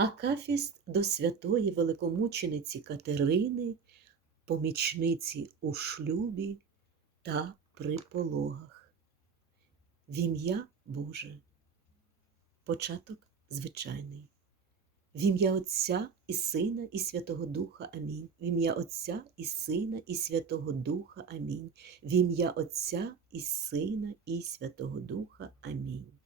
Акафіст до святої великомучениці Катерини, помічниці у шлюбі та при пологах. В ім'я Боже. Початок звичайний. В ім'я Отця і Сина, і Святого Духа Амінь. В ім'я Отця і Сина, і Святого Духа Амінь. В ім'я Отця і Сина, і Святого Духа Амінь.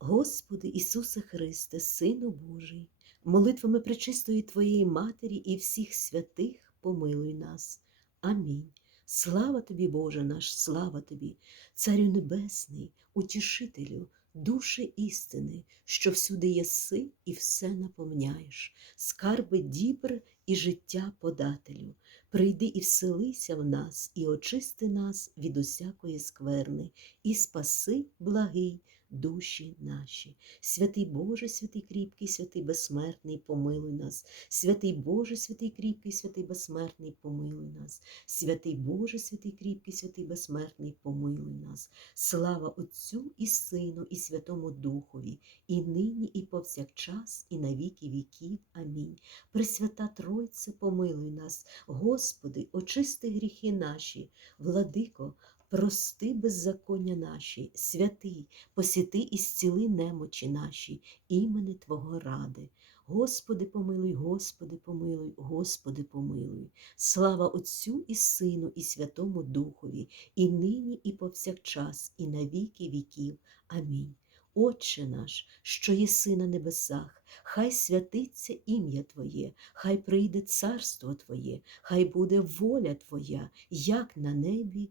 Господи Ісусе Христе, Сину Божий, молитвами пречистої Твоєї Матері і всіх святих помилуй нас. Амінь. Слава тобі, Боже наш, слава тобі, Царю Небесний, Утішителю, душе істини, що всюди єси і все наповняєш, скарби дібр і життя подателю. Прийди і вселися в нас, і очисти нас від усякої скверни, і спаси, благий, душі наші. Святий Боже, святий кріпкий, святий безсмертний, помилуй нас. Святий Боже, святий кріпкий, святий безсмертний, помилуй нас. Святий Боже, святий кріпкий, святий безсмертний, помилуй нас. Слава Отцю і Сину, і Святому Духові, і нині, і повсякчас, і на віки віків. Амінь. Пресвята Тройце, помилуй нас, Господи, очисти гріхи наші, владико, прости беззаконня наші, святий, посіти і зціли немочі наші, імени Твого ради. Господи, помилуй, Господи, помилуй, Господи, помилуй. Слава Отцю і Сину, і Святому Духові, і нині, і повсякчас, і на віки віків. Амінь. Отче наш, що єси на небесах, хай святиться ім'я Твоє, хай прийде царство Твоє, хай буде воля Твоя, як на небі,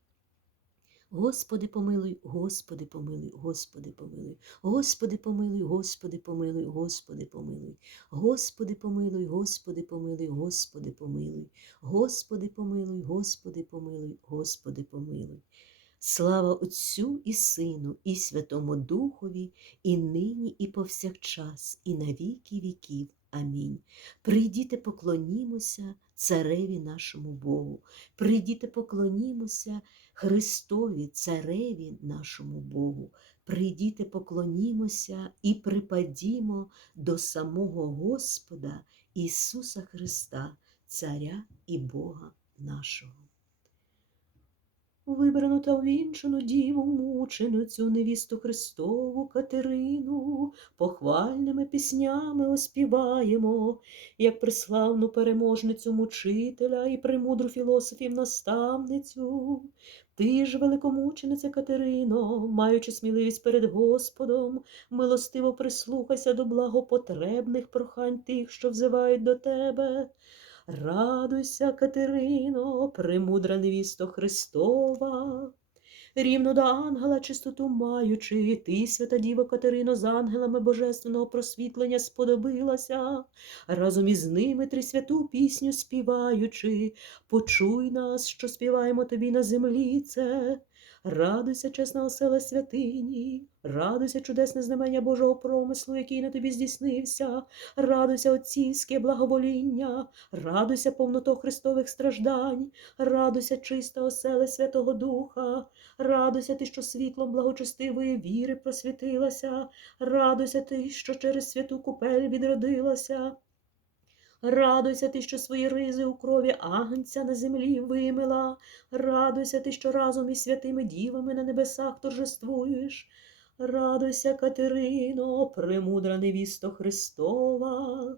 Господи, помилуй, Господи, помилуй, Господи, помилуй, Господи, помилуй, Господи, помилуй, Господи, помилуй, Господи, помилуй, Господи, помилуй, Господи, помилуй, Господи, помилуй, Господи, помилуй, Господи, помилуй. Слава Отцю і Сину, і Святому Духові, і нині, і повсякчас, і на віки віків. Амінь. Прийдіте, поклонімося цареві нашому Богу. Прийдіте, поклонімося Христові, цареві нашому Богу. Прийдіте, поклонімося і припадімо до самого Господа Ісуса Христа, Царя і Бога нашого. Вибрану та увінчену діву мученицю, невісту Христову Катерину, похвальними піснями оспіваємо, як приславну переможницю мучителя і премудру філософів наставницю. Ти ж, великомучениця Катерино, маючи сміливість перед Господом, милостиво прислухайся до благопотребних прохань тих, що взивають до тебе. Радуйся, Катерино, премудра невісто Христова, рівно до ангела чистоту маючи, ти, свята Діва Катерино, з ангелами божественного просвітлення сподобилася, разом із ними трисвяту пісню співаючи, почуй нас, що співаємо тобі на землі це. Радуйся, чесна осела святині, радуйся, чудесне знамення Божого промислу, який на тобі здійснився, радуйся, отцівське благовоління, радуйся, повното Христових страждань, радуйся, чиста оселе Святого Духа, радуйся ти, що світлом благочестивої віри просвітилася, радуйся ти, що через святу купель відродилася. Радуйся ти, що свої ризи у крові агнця на землі вимила, радуйся ти, що разом із святими дівами на небесах торжествуєш. Радуйся, Катерино, премудра невісто Христова.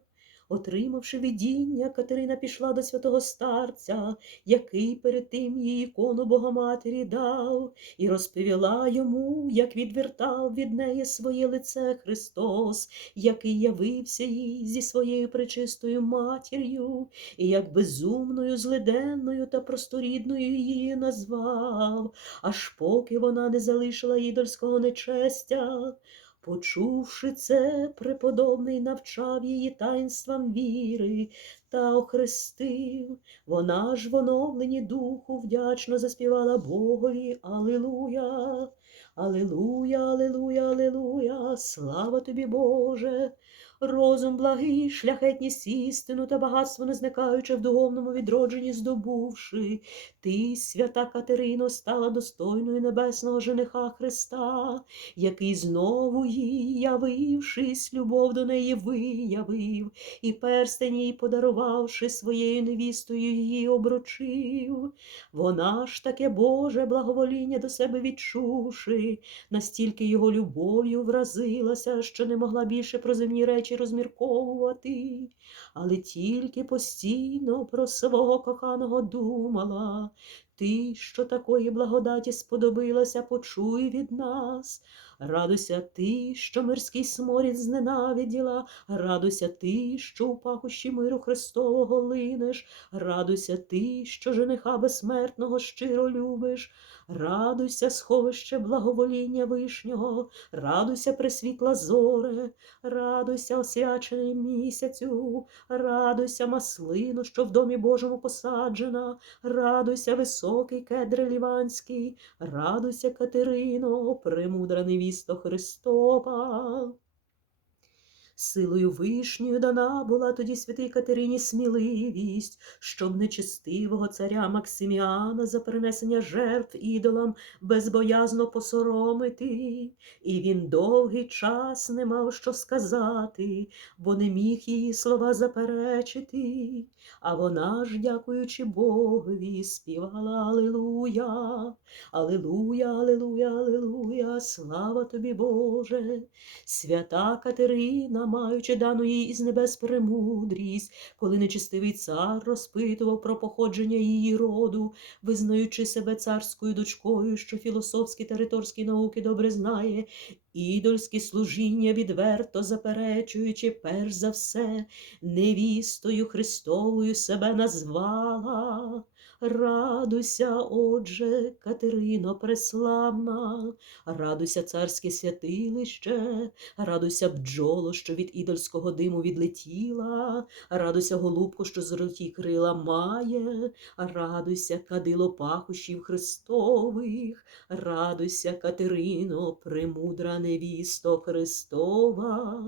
Отримавши видіння, Катерина пішла до святого старця, який перед тим їй ікону Богоматері дав, і розповіла йому, як відвертав від неї своє лице Христос, який явився їй зі своєю пречистою матір'ю, і як безумною, злиденною та просторідною її назвав, аж поки вона не залишила ідольського нечестя. Почувши це, преподобний навчав її таїнствам віри та охрестив. Вона ж в оновленні духу вдячно заспівала Богові Алилуя. Алилуя, Алилуя, Алилуя, слава тобі, Боже. Розум благий, шляхетність істину та багатство не зникаючи в духовному відродженні здобувши, ти, свята Катерино, стала достойною небесного жениха Христа, який знову їй, явившись, любов до неї виявив, і перстень їй подарувавши своєю невістою, її обручив. Вона ж таке Боже благовоління до себе відчувши, настільки його любов'ю вразилася, що не могла більше про земні речі розмірковувати, але тільки постійно про свого коханого думала. Ти, що такої благодаті сподобилася, почуй від нас. Радуйся ти, що мирський сморід зненавиділа, радуйся ти, що у пахощі миру Христового линеш, радуйся ти, що жениха безсмертного щиро любиш, радуйся, сховище благовоління вишнього, радуйся, пресвітла зоре, радуйся, освячений місяцю, радуйся, маслину, що в домі Божому посаджена, радуйся, високий кедр ліванський, радуйся, Катерино, премудра невісто Христова. Силою вишньою дана була тоді святій Катерині сміливість, щоб нечестивого царя Максиміана за принесення жертв ідолам безбоязно посоромити, і він довгий час не мав що сказати, бо не міг її слова заперечити. А вона ж, дякуючи Богові, співала Алилуя, Алилуя, Алилуя, Алилуя, слава тобі, Боже, свята Катерина, маючи дану їй із небес премудрість, коли нечистивий цар розпитував про походження її роду, визнаючи себе царською дочкою, що філософські та риторські науки добре знає, ідольські служіння відверто заперечуючи, перш за все, невістою Христовою себе назвала. Радуйся, отже, Катерино преславна, радуйся, царське святилище, радуйся, бджоло, що від ідольського диму відлетіла, радуйся, голубко, що золоті крила має, радуйся, кадило пахощів Христових, радуйся, Катерино, премудра невісто Христова.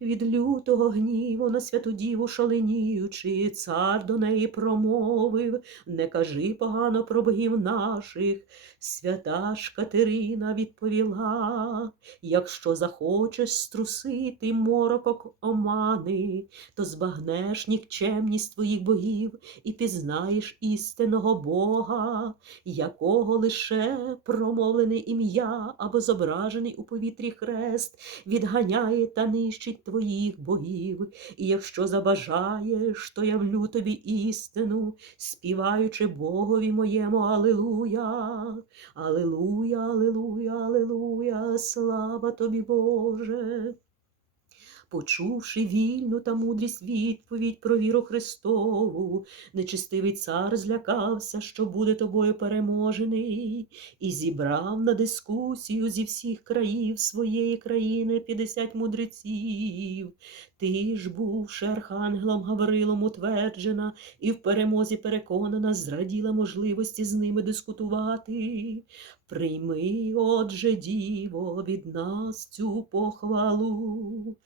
Від лютого гніву на святу діву шаленіючи, цар до неї промовив не кажи погано про богів наших. Свята ж Катерина відповіла якщо захочеш струсити морокок омани, то збагнеш нікчемність твоїх богів і пізнаєш істинного Бога, якого лише промовлене ім'я або зображений у повітрі хрест відганяє та нищить твоїх богів, і якщо забажаєш, то явлю тобі істину, співаючи Богові моєму Алилуя, Алилуя, Алилуя, Алилуя, слава тобі, Боже. Почувши вільну та мудрість відповідь про віру Христову, нечистивий цар злякався, що буде тобою переможений, і зібрав на дискусію зі всіх країв своєї країни п'ятдесят мудреців. Ти ж, бувши архангелом Гаврилом утверджена, і в перемозі переконана, зраділа можливості з ними дискутувати. Прийми, отже, діво, від нас цю похвалу.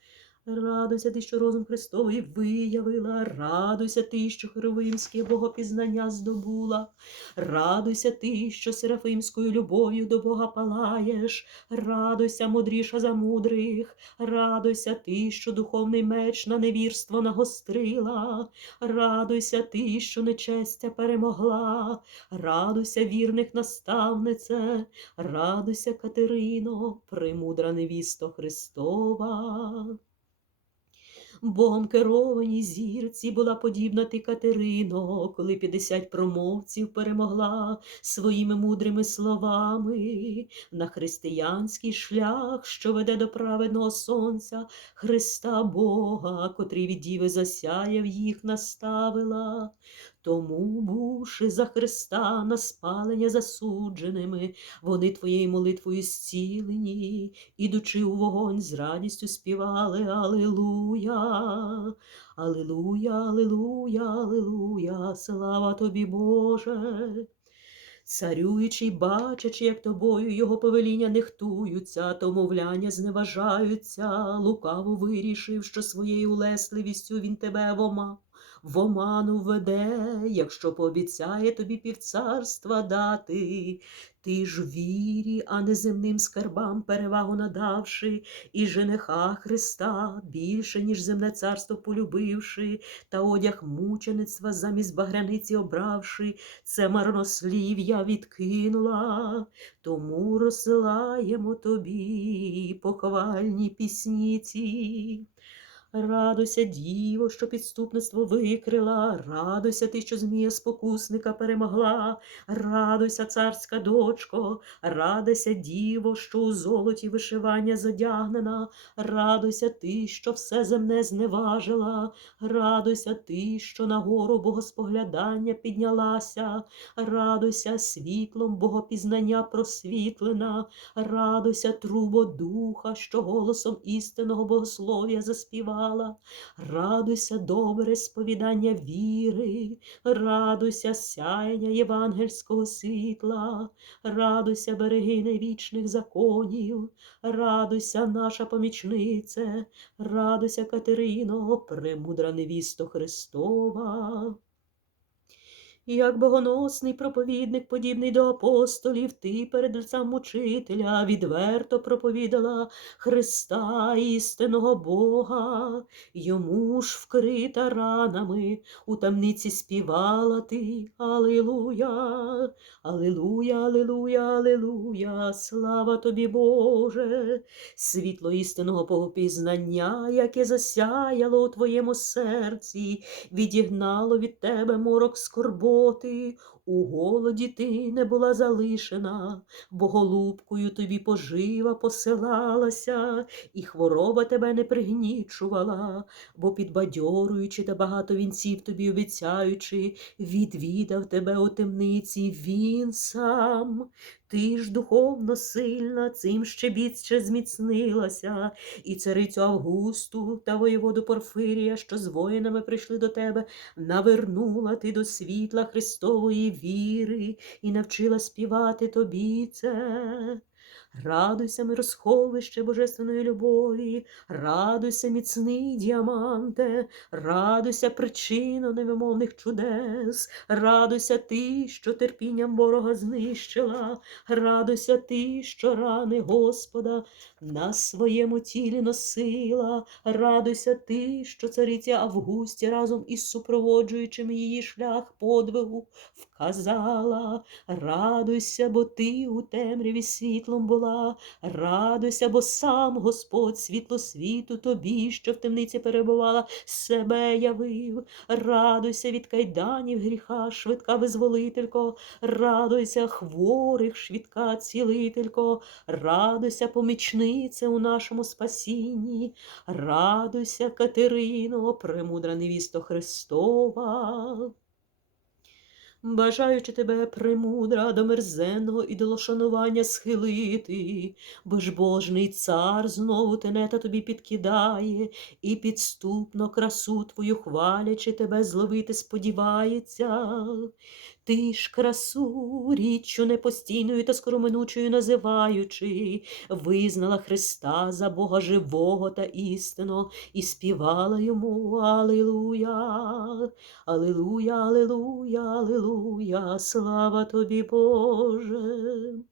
Радуйся ти, що розум Христовий виявила, радуйся ти, що херовимське богопізнання здобула, радуйся ти, що серафимською любов'ю до Бога палаєш, радуйся, мудріша за мудрих, радуйся ти, що духовний меч на невірство нагострила, радуйся ти, що нечестя перемогла, радуйся, вірних наставнице, радуйся, Катерино, премудра невісто Христова. Богом керованій зірці була подібна ти Катерино, коли п'ятдесять промовців перемогла своїми мудрими словами на християнський шлях, що веде до праведного сонця Христа Бога, котрий від діви засяяв їх наставила. Тому, бувши за Христа на спалення засудженими, вони твоєю молитвою зцілені, ідучи у вогонь, з радістю співали Алилуя, Алилуя, Алилуя, Алилуя, слава тобі, Боже. Царюючий, бачачи, як тобою його повеління нехтуються, то мовляння зневажаються, лукаво вирішив, що своєю улесливістю він тебе вома. В оману веде, якщо пообіцяє тобі півцарства дати, ти ж вірі, а не земним скарбам перевагу надавши, і жениха Христа більше, ніж земне царство полюбивши, та одяг мучеництва замість багряниці обравши, це марнослів'я відкинула, тому розсилаємо тобі похвальні пісніці. Радуйся, діво, що підступництво викрила, радуйся ти, що змія спокусника перемогла, радуйся, царська дочко, радуйся, діво, що у золоті вишивання задягнена, радуйся ти, що все земне зневажила, радуйся ти, що на гору богоспоглядання піднялася, радуйся світлом богопізнання просвітлена, радуйся, трубо духа, що голосом істинного богослов'я заспівала співала, радуйся, добре сповідання віри, радуйся сяяння євангельського світла, радуйся, берегине вічних законів, радуйся, наша помічнице, радуйся, Катерино, премудра невісто Христова. Як богоносний проповідник, подібний до апостолів, ти перед лицем учителя відверто проповідала Христа істинного Бога, йому ж вкрита ранами, у тамниці співала ти, Алилуя, Алилуя, Алилуя, Алилуя, слава тобі, Боже, світло істинного попізнання, яке засяяло у твоєму серці, відігнало від тебе морок скорбо роботи, у голоді ти не була залишена, бо голубкою тобі пожива посилалася, і хвороба тебе не пригнічувала, бо підбадьорюючи та багато вінців тобі обіцяючи, відвідав тебе у темниці він сам. Ти ж духовно сильна, цим ще більше зміцнилася, і царицю Августу та воєводу Порфирія, що з воїнами прийшли до тебе, навернула ти до світла Христової віри і навчила співати тобі це. Радуйся, миросховище божественної любові, радуйся, міцний діаманте, радуйся, причино невимовних чудес, радуйся ти, що терпінням ворога знищила, радуйся ти, що рани Господа на своєму тілі носила, радуйся ти, що цариця Августі разом із супроводжуючим її шлях подвигу вказала, радуйся, бо ти у темряві світлом була була, радуйся, бо сам Господь світло світу тобі, що в темниці перебувала, себе явив, радуйся від кайданів гріха, швидка визволителько, радуйся хворих, швидка цілителько, радуйся, помічнице у нашому спасінні, радуйся, Катерино, премудра невісто Христова. Бажаючи тебе, премудра, до мерзенного і до лошанування схилити, божний цар знову тенета тобі підкидає, і підступно красу твою хвалячи тебе зловити сподівається. Ти ж красу, річчю непостійною та скороминучою називаючи, визнала Христа за Бога живого та істинно, і співала йому Алилуя, Алилуя, Алилуя, Алилуя, слава тобі, Боже.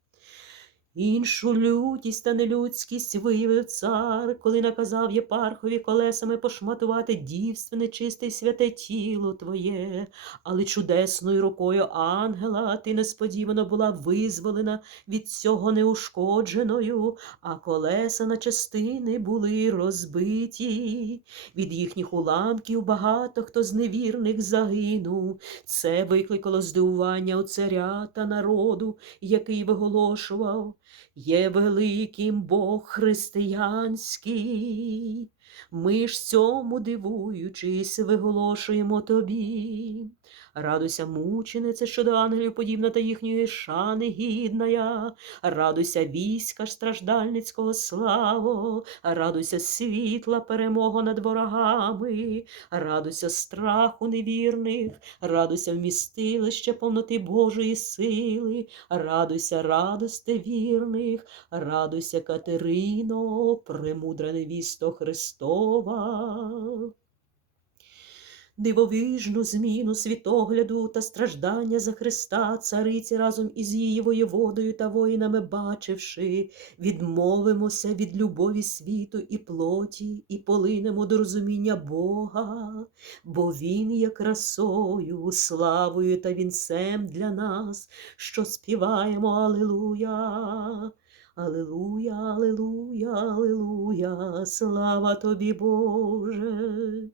Іншу лютість та нелюдськість виявив цар, коли наказав єпархові колесами пошматувати дівственне чисте святе тіло твоє, але чудесною рукою ангела ти несподівано була визволена від цього неушкодженою, а колеса на частини були розбиті. Від їхніх уламків багато хто з невірних загинув. Це викликало здивування у царя та народу, який виголошував. Є великим Бог християнський, ми ж цьому дивуючись, виголошуємо тобі. Радуйся, мученице, що до ангелів подібна та їхньої шани гідна я. Радуйся, війська ж страждальницького славу, радуйся, світла перемога над ворогами, радуйся страху невірних, радуйся вмістилище повноти Божої сили, радуйся, радости вірних, радуйся, Катерино, премудра невісто Христова. Дивовижну зміну світогляду та страждання за Христа, цариці разом із її воєводою та воїнами бачивши, відмовимося від любові світу і плоті, і полинемо до розуміння Бога, бо Він є красою, славою та вінцем для нас, що співаємо Алилуя. Алилуя, Алилуя, Алилуя, слава тобі, Боже.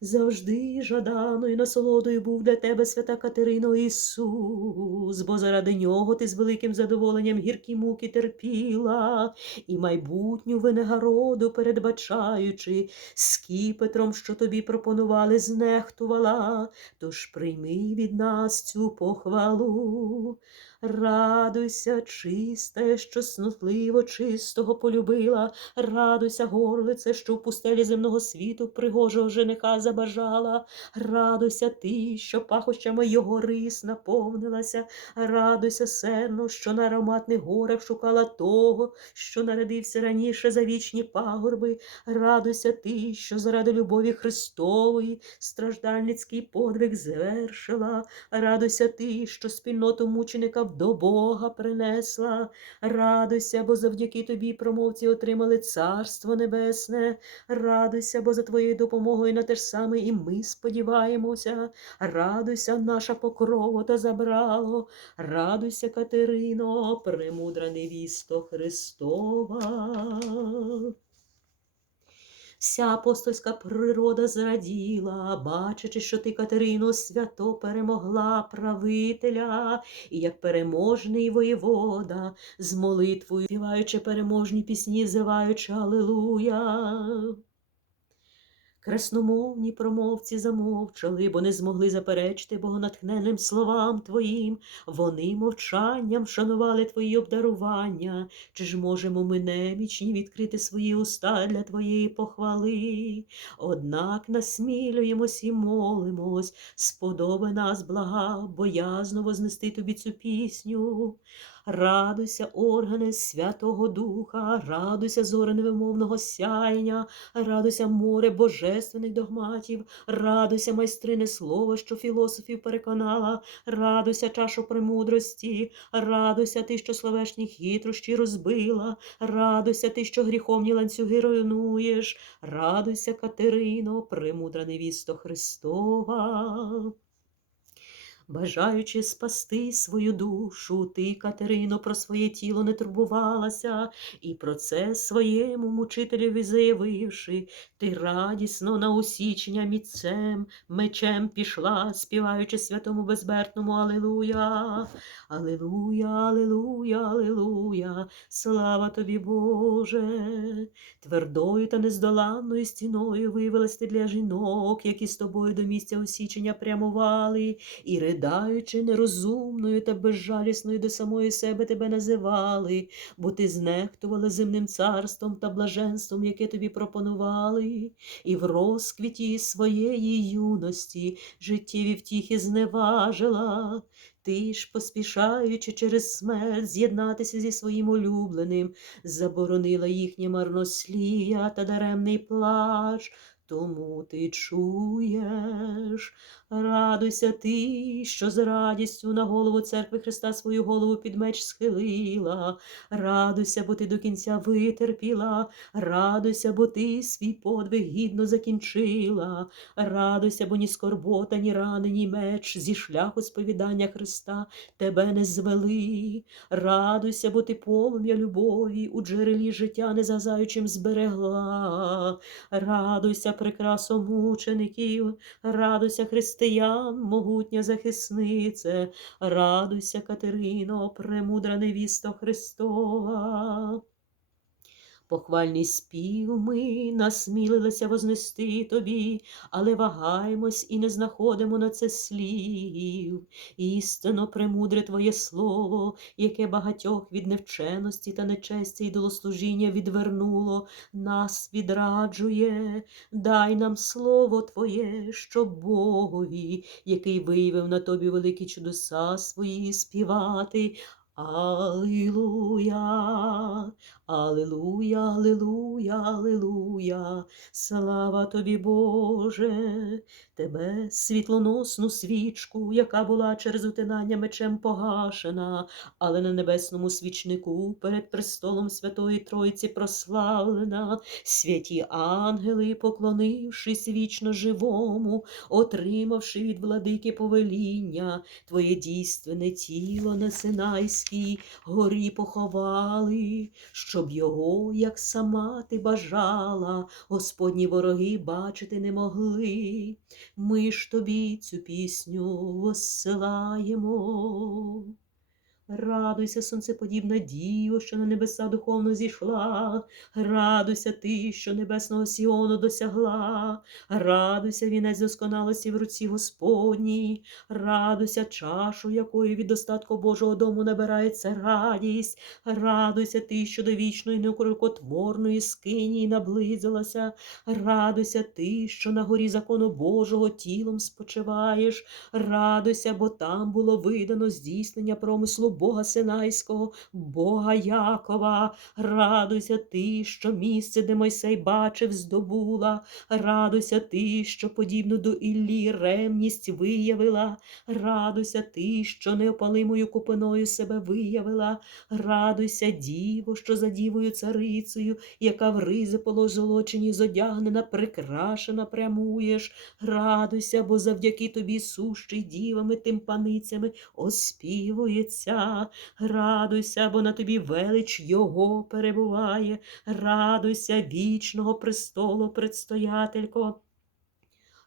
Завжди жаданою насолодою був для тебе, свята Катерино Ісус, бо заради нього ти з великим задоволенням гіркі муки терпіла, і майбутню винагороду, передбачаючи, скіпетром, що тобі пропонували, знехтувала, тож прийми від нас цю похвалу. Радуйся, чисте, що снотливо чистого полюбила, радуйся, горлице, що в пустелі земного світу пригожого жениха забажала, радуйся ти, що пахощами його рис наповнилася, радуйся, серно, що на ароматних горах шукала того, що народився раніше за вічні пагорби, радуйся ти, що заради любові Христової страждальницький подвиг звершила, радуйся ти, що спільноту мученика до Бога принесла, радуйся, бо завдяки тобі промовці отримали Царство Небесне, радуйся, бо за твоєю допомогою на те ж саме і ми сподіваємося, радуйся, наша покрова та забрало, радуйся, Катерино, премудра невісто Христова. Вся апостольська природа зраділа, бачачи, що ти, Катерино, свято перемогла правителя, і як переможний воєвода, з молитвою співаючи переможні пісні, взиваючи Алилуя. Красномовні промовці замовчали, бо не змогли заперечити богонатхненним словам твоїм. Вони мовчанням вшанували твої обдарування. Чи ж можемо ми немічні відкрити свої уста для твоєї похвали? Однак насмілюємось і молимось, сподоби нас блага, боязно вознести тобі цю пісню. Радуйся, органи Святого Духа, радуйся, зоре невимовного сяйня, радуйся, море божественних догматів, радуйся, майстрине слова, що філософів переконала, радуйся, чашу премудрості, радуйся ти, що словешні хитрощі розбила, радуйся ти, що гріховні ланцюги руйнуєш, радуйся, Катерино, премудра невісто Христова. Бажаючи спасти свою душу, ти, Катерино, про своє тіло не турбувалася, і про це своєму мучителеві заявивши, ти радісно на усічення міцем, мечем пішла, співаючи святому безбертному Алилуя, Алилуя, Алилуя, Алилуя, слава тобі, Боже, твердою та нездоланною стіною виявилась ти для жінок, які з тобою до місця усічення прямували. і ридаючи, нерозумною та безжалісною до самої себе тебе називали, бо ти знехтувала земним царством та блаженством, яке тобі пропонували, і в розквіті своєї юності життєві втіхи зневажила. Ти ж, поспішаючи через смерть з'єднатися зі своїм улюбленим, заборонила їхнє марнослів'я та даремний плач. Тому ти чуєш, радуйся ти, що з радістю на голову церкви Христа свою голову під меч схилила, радуйся, бо ти до кінця витерпіла, радуйся, бо ти свій подвиг гідно закінчила, радуйся, бо ні скорбота, ні рани, ні меч зі шляху сповідання Христа тебе не звели, радуйся, бо ти полум'я любові у джерелі життя незазаючим зберегла, радуйся, прикрасо мучеників, радуйся, християн, могутня захиснице, радуйся, Катерино, премудра невісто Христова. Похвальний спів ми насмілилися вознести тобі, але вагаємось і не знаходимо на це слів. Істинно премудре Твоє слово, яке багатьох від невченості та нечесті й долослужіння відвернуло, нас відраджує. Дай нам слово Твоє, щоб Богові, який виявив на тобі великі чудеса свої співати. Алілуя, Алилуя, Алилуя, Алилуя, слава тобі, Боже, тебе світлоносну свічку, яка була через утинання мечем погашена, але на небесному свічнику перед престолом Святої Тройці прославлена, святі ангели, поклонившись вічно живому, отримавши від владики повеління, твоє дійственне тіло на Синайській горі поховали щоб його, як сама ти бажала, Господні вороги бачити не могли. Ми ж тобі цю пісню воссилаємо. Радуйся, сонцеподібна діво, що на небеса духовно зійшла, радуйся ти, що небесного Сіону досягла, радуйся, вінець досконалості в руці Господній, радуйся, чашу, якої від достатку Божого дому набирається радість, радуйся ти, що до вічної некорокотворної скинії наблизилася, радуйся ти, що на горі закону Божого тілом спочиваєш, радуйся, бо там було видано здійснення промислу Бога Синайського, Бога Якова, радуйся ти, що місце, де Мойсей бачив, здобула, радуйся ти, що подібну до Іллі ремність виявила, радуйся ти, що неопалимою купиною себе виявила, радуйся, діво, що за дівою царицею, яка в ризи полозолочені зодягнена, прикрашена прямуєш, радуйся, бо завдяки тобі сущий дівами тим паницями оспівується радуйся, бо на тобі велич Його перебуває, радуйся вічного престолу предстоятелько.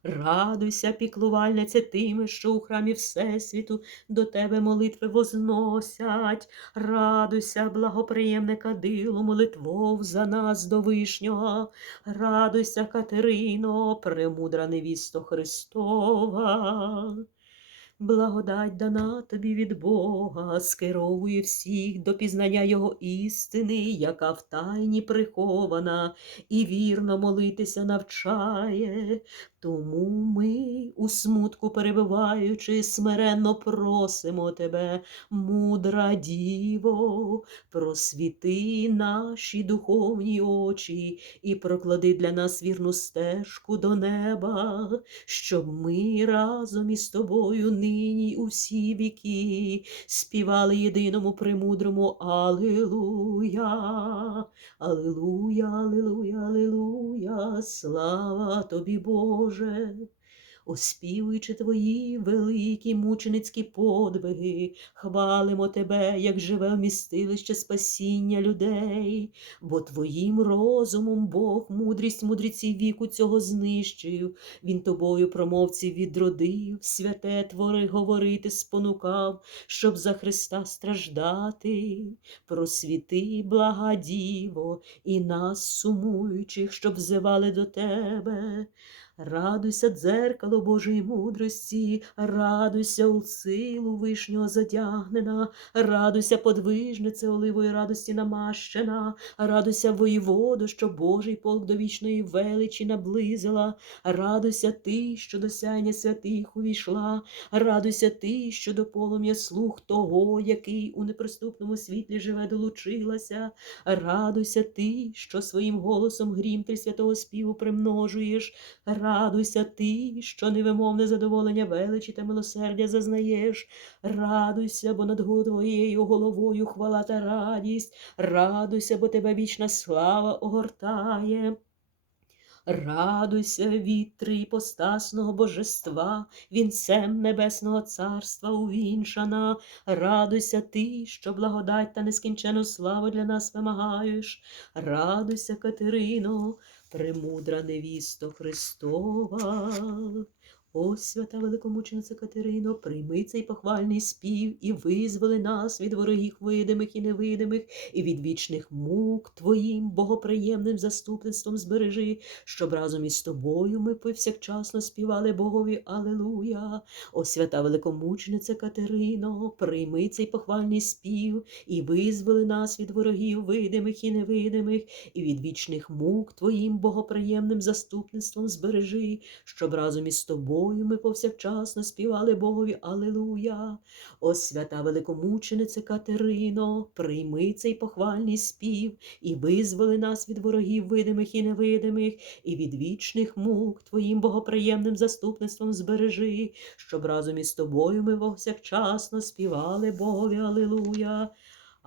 Радуйся, піклувальниця тими, що у храмі Всесвіту до тебе молитви возносять, радуйся, благоприємне кадило, молитвов за нас до вишнього, радуйся, Катерино, премудра невісто Христова. Благодать дана тобі від Бога, скеровує всіх до пізнання Його істини, яка в тайні прихована, і вірно молитися навчає. Тому ми, у смутку перебуваючи, смиренно просимо тебе, мудра діво, просвіти наші духовні очі і проклади для нас вірну стежку до неба, щоб ми разом із тобою нині у всі віки співали єдиному премудрому Алилуя, Алилуя, Алилуя, Алилуя, слава тобі, Боже оспівуючи твої великі мученицькі подвиги, хвалимо тебе, як живе вмістилище спасіння людей, бо твоїм розумом Бог мудрість мудріців віку цього знищив, Він тобою, промовців, відродив, святе твори говорити спонукав, щоб за Христа страждати, просвіти, блага Діво, і нас, сумуючих, щоб взивали до тебе. Радуйся, дзеркало Божої мудрості, радуйся у силу вишнього задягнена, радуйся, подвижнице, оливої радості намащена, радуйся, воєводу, що Божий полк до вічної величі наблизила, радуйся ти, що до сяйня святих увійшла, радуйся ти, що до полум'я слух того, який у неприступному світлі живе, долучилася, радуйся ти, що своїм голосом грім ти святого співу примножуєш. Радуйся ти, що невимовне задоволення величі та милосердя зазнаєш, радуйся, бо над твоєю головою хвала та радість, радуйся, бо тебе вічна слава огортає. Радуйся, вітри іпостасного божества, вінцем небесного царства увінчана, радуйся ти, що благодать та нескінчену славу для нас вимагаєш, радуйся, Катерино, премудра невісто Христова. О, свята великомучениця Катерино, прийми цей похвальний спів і визволи нас від ворогів видимих і невидимих, і від вічних мук Твоїм богоприємним заступництвом збережи, щоб разом із тобою ми повсякчасно співали Богові Алелуя. О, свята великомучениця Катерино, прийми цей похвальний спів і визволи нас від ворогів видимих і невидимих, і від вічних мук Твоїм богоприємним заступництвом збережи, щоб разом із тобою ми повсякчасно співали Богові Алелуя. О, свята великомучениця Катерино, прийми цей похвальний спів і визволи нас від ворогів видимих і невидимих, і від вічних мук Твоїм богоприємним заступництвом збережи, щоб разом із тобою ми повсякчасно співали Богові Алелуя.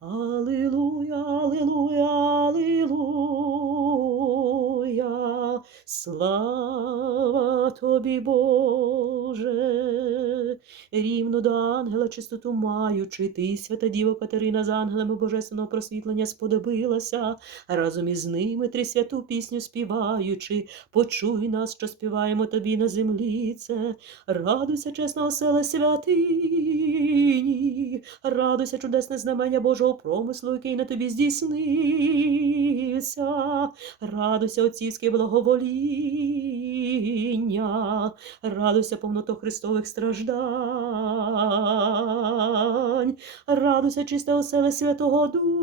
Алелуя, алелуя, алелуя, слава тобі, Боже. Рівно до ангела чистоту маючи, ти, свята Діва Катерина, з ангелами божественного просвітлення сподобилася, разом із ними три святу пісню співаючи, почуй нас, що співаємо тобі на землі. Це радуйся, чесна осела святині, радуйся, чудесне знамення Божого промислу, який на тобі здійснився, радуйся, отцівське благовоління, радуйся, повноту Христових страждань, радуйся, чисте оселе Святого Духа,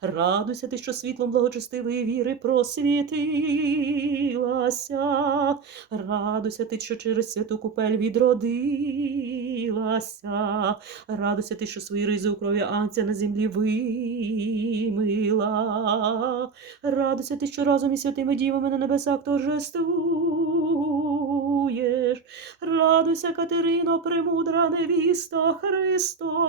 радуйся ти, що світлом благочестивої віри просвітилася, радуйся ти, що через святу купель відродилася, радуйся ти, що свої ризи у крові анця на землі вимила, радуйся ти, що разом із святими дівами на небесах торжествуєш, радуйся, Катерино, премудра невіста Христова,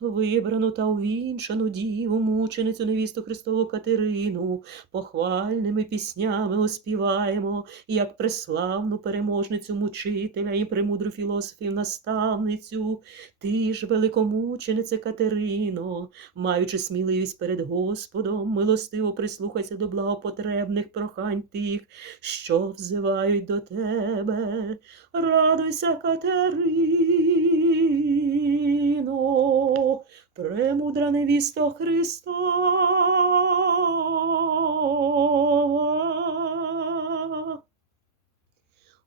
вибрану та увінчану діву, мученицю невісту Христову Катерину, похвальними піснями оспіваємо, як преславну переможницю мучителя і премудру філософів наставницю, ти ж, великомучениця Катерино, маючи сміливість перед Господом, милостиво прислухайся до благопотребних прохань тих, що взивають до тебе. Радуйся, Катерино, премудра невісто Христова.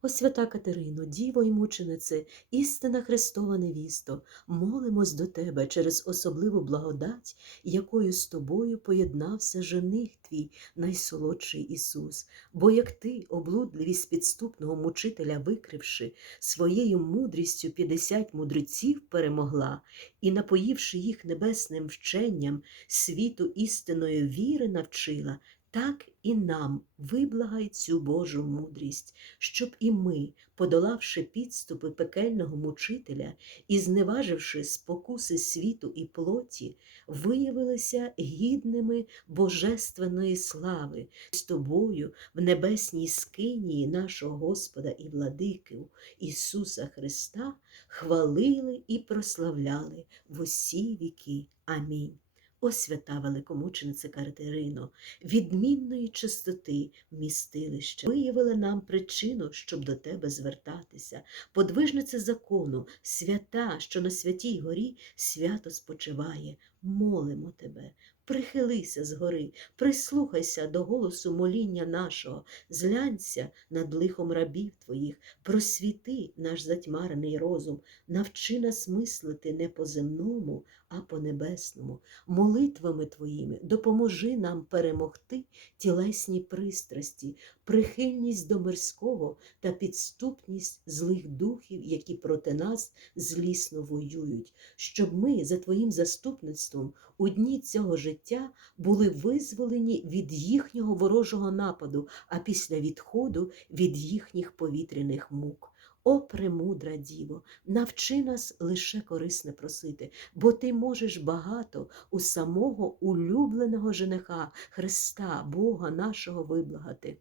О свята Катерино, Діво й мученице, істина Христова невісто, молимось до тебе через особливу благодать, якою з тобою поєднався жених твій, найсолодший Ісус. Бо як ти, облудливість підступного мучителя викривши, своєю мудрістю п'ятдесят мудреців перемогла, і, напоївши їх небесним вченням, світу істинної віри навчила, так і нам виблагай цю Божу мудрість, щоб і ми, подолавши підступи пекельного мучителя і зневаживши спокуси світу і плоті, виявилися гідними божественної слави з тобою в небесній скинії нашого Господа і владики Ісуса Христа хвалили і прославляли в усі віки. Амінь. О свята великомучениця Катерино, відмінної чистоти вмістилища, виявила нам причину, щоб до тебе звертатися, подвижниця закону, свята, що на святій горі свято спочиває, молимо тебе. Прихилися згори, прислухайся до голосу моління нашого, зглянься над лихом рабів твоїх, просвіти наш затьмарений розум, навчи нас мислити не по земному, а по небесному. Молитвами твоїми допоможи нам перемогти тілесні пристрасті, прихильність до мирського та підступність злих духів, які проти нас злісно воюють, щоб ми за твоїм заступництвом у дні цього життя були визволені від їхнього ворожого нападу, а після відходу від їхніх повітряних мук. О, премудра Діво, навчи нас лише корисне просити, бо ти можеш багато у самого улюбленого жениха Христа, Бога нашого виблагати.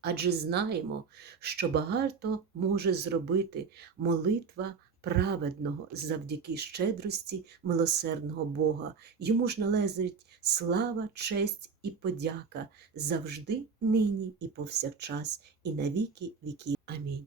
адже знаємо, що багато може зробити молитва праведного завдяки щедрості милосердного Бога. Йому ж належить слава, честь і подяка завжди, нині і повсякчас, і на віки віків. Амінь.